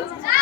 Thank you.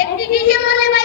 एक कीजिए मोले भाई